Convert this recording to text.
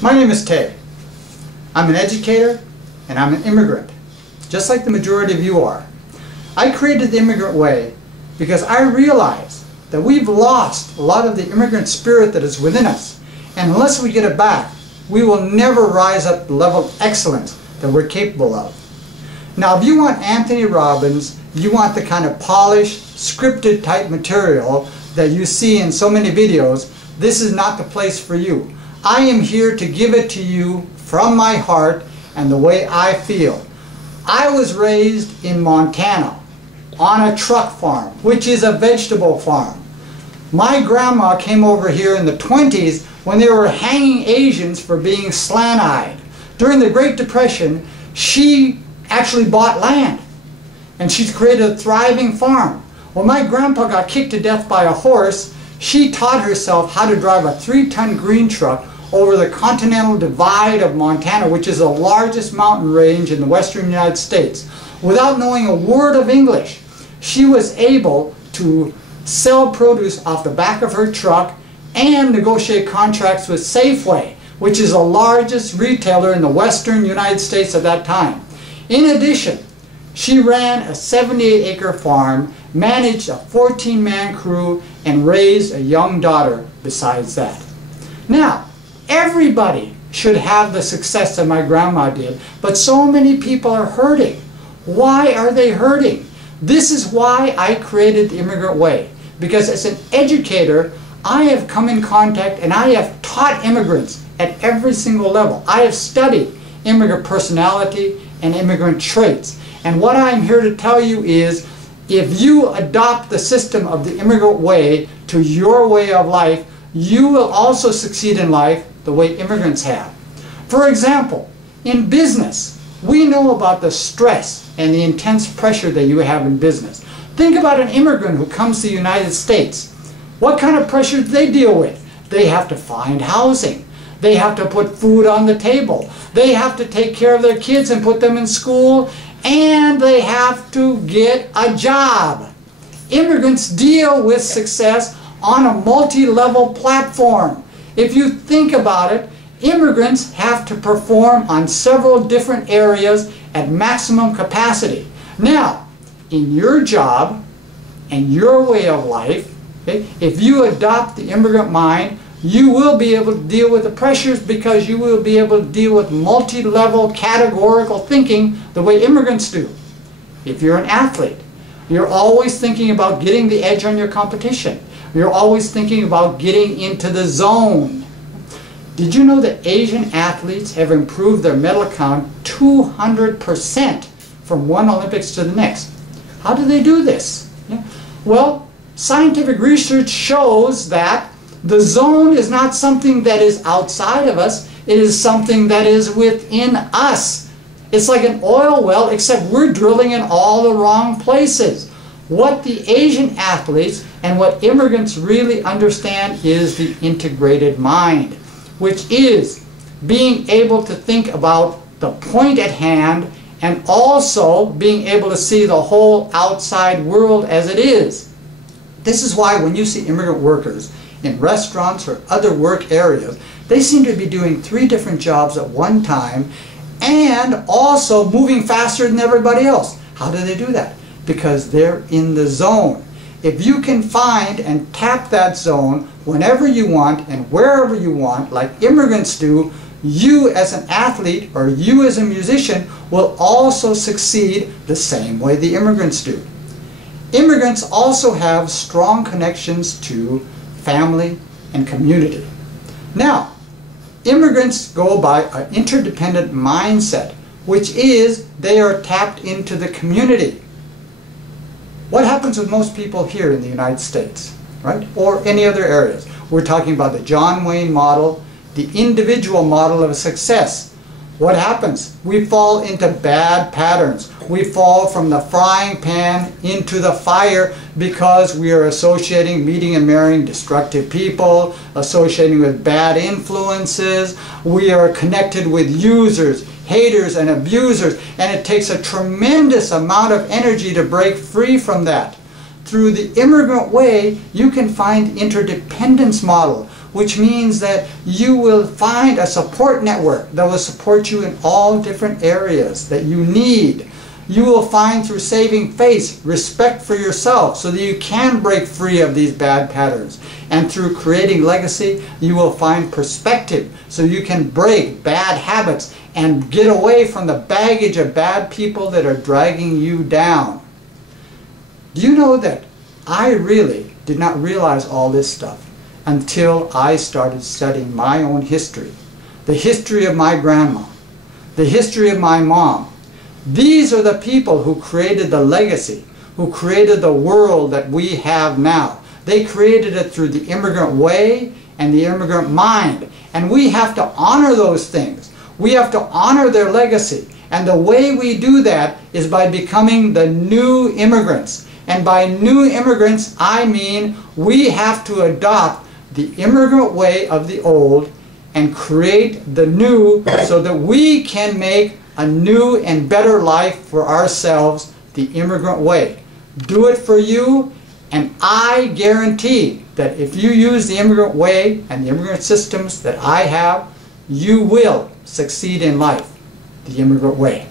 My name is Tay. I'm an educator and I'm an immigrant, just like the majority of you are. I created the Immigrant Way because I realize that we've lost a lot of the immigrant spirit that is within us, and unless we get it back, we will never rise up to the level of excellence that we're capable of. Now, if you want Anthony Robbins, you want the kind of polished, scripted type material that you see in so many videos, this is not the place for you. I am here to give it to you from my heart and the way I feel. I was raised in Montana on a truck farm, which is a vegetable farm. My grandma came over here in the 20s when they were hanging Asians for being slant-eyed. During the Great Depression, she actually bought land and she's created a thriving farm. When my grandpa got kicked to death by a horse, she taught herself how to drive a 3-ton green truck over the Continental Divide of Montana, which is the largest mountain range in the western United States. Without knowing a word of English, she was able to sell produce off the back of her truck and negotiate contracts with Safeway, which is the largest retailer in the western United States at that time. In addition, she ran a 78-acre farm, managed a 14-man crew, and raised a young daughter besides that. Now, everybody should have the success that my grandma did, but so many people are hurting. Why are they hurting? This is why I created the Immigrant Way, because as an educator, I have come in contact and I have taught immigrants at every single level. I have studied immigrant personality and immigrant traits. And what I'm here to tell you is, if you adopt the system of the Immigrant Way to your way of life, you will also succeed in life the way immigrants have. For example, in business, we know about the stress and the intense pressure that you have in business. Think about an immigrant who comes to the United States. What kind of pressure do they deal with? They have to find housing. They have to put food on the table. They have to take care of their kids and put them in school. And they have to get a job. Immigrants deal with success on a multi-level platform. If you think about it, immigrants have to perform on several different areas at maximum capacity. Now, in your job and your way of life, okay, if you adopt the immigrant mind, you will be able to deal with the pressures because you will be able to deal with multi-level categorical thinking the way immigrants do. If you're an athlete, you're always thinking about getting the edge on your competition. You're always thinking about getting into the zone. Did you know that Asian athletes have improved their medal count 200% from one Olympics to the next? How do they do this? Yeah. Well, scientific research shows that the zone is not something that is outside of us, it is something that is within us. It's like an oil well, except we're drilling in all the wrong places. What the Asian athletes and what immigrants really understand is the integrated mind, which is being able to think about the point at hand and also being able to see the whole outside world as it is. This is why when you see immigrant workers in restaurants or other work areas, they seem to be doing 3 different jobs at one time and also moving faster than everybody else. How do they do that? Because they're in the zone. If you can find and tap that zone whenever you want and wherever you want, like immigrants do, you as an athlete or you as a musician will also succeed the same way the immigrants do. Immigrants also have strong connections to family and community. Now, immigrants go by an interdependent mindset, which is they are tapped into the community. What happens with most people here in the United States, right? Or any other areas? We're talking about the John Wayne model, the individual model of success. What happens? We fall into bad patterns. We fall from the frying pan into the fire because we are associating, meeting and marrying destructive people, associating with bad influences. We are connected with users, haters, and abusers, and it takes a tremendous amount of energy to break free from that. Through the Immigrant Way, you can find interdependence model, which means that you will find a support network that will support you in all different areas that you need. You will find through saving face respect for yourself so that you can break free of these bad patterns. And through creating legacy, you will find perspective so you can break bad habits and get away from the baggage of bad people that are dragging you down. Do you know that I really did not realize all this stuff until I started studying my own history, the history of my grandma, the history of my mom. These are the people who created the legacy, who created the world that we have now. They created it through the immigrant way and the immigrant mind. And we have to honor those things. We have to honor their legacy. And the way we do that is by becoming the new immigrants. And by new immigrants, I mean we have to adopt the immigrant way of the old and create the new so that we can make a new and better life for ourselves, the immigrant way. Do it for you, and I guarantee that if you use the immigrant way and the immigrant systems that I have, you will succeed in life, the immigrant way.